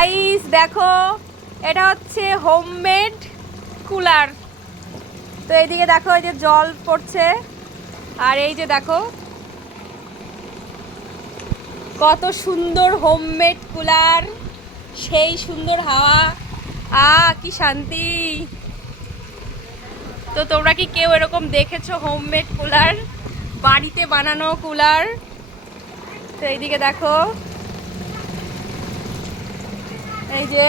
Guys দেখো, এটা হচ্ছে হোমমেড কুলার। তো এইদিকে দেখো, এই যে জল পড়ছে, আর এই যে দেখো কত সুন্দর হোমমেড কুলার, সেই সুন্দর হাওয়া। কি শান্তি। তো তোমরা কি কেউ এরকম দেখেছো হোমমেড কুলার, বাড়িতে বানানো কুলার? তো এইদিকে দেখো, এই যে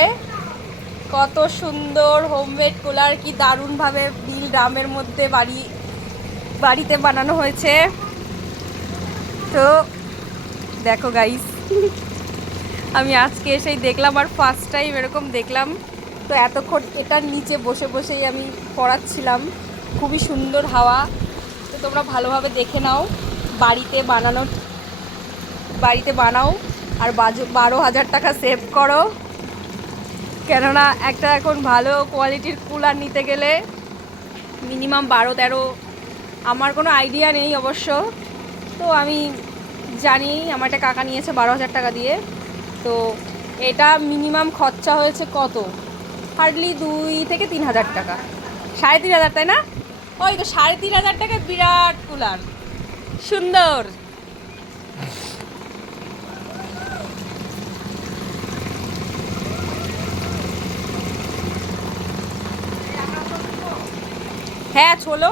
কত সুন্দর হোমমেড কুলার, কি দারুণভাবে নীল ড্রামের মধ্যে বাড়িতে বানানো হয়েছে। তো দেখো গাইস, আমি আজকে এসেই দেখলাম, আর ফার্স্ট টাইম এরকম দেখলাম। তো এতক্ষণ এটার নিচে বসে বসেই আমি পড়াচ্ছিলাম, খুবই সুন্দর হাওয়া। তো তোমরা ভালোভাবে দেখে নাও, বাড়িতে বানাও, আর 12,000 টাকা সেভ করো। কেননা একটা এখন ভালো কোয়ালিটির কুলার নিতে গেলে মিনিমাম 12-13, আমার কোনো আইডিয়া নেই অবশ্য। তো আমি জানি আমার একটা কাকা নিয়েছে 12,000 টাকা দিয়ে। তো এটা মিনিমাম খরচা হয়েছে কত, হার্ডলি 2,000-3,000 টাকা, 3,500, তাই না? ওই তো 3,500 টাকায় বিরাট কুলার, সুন্দর। হ্যাঁ চলো।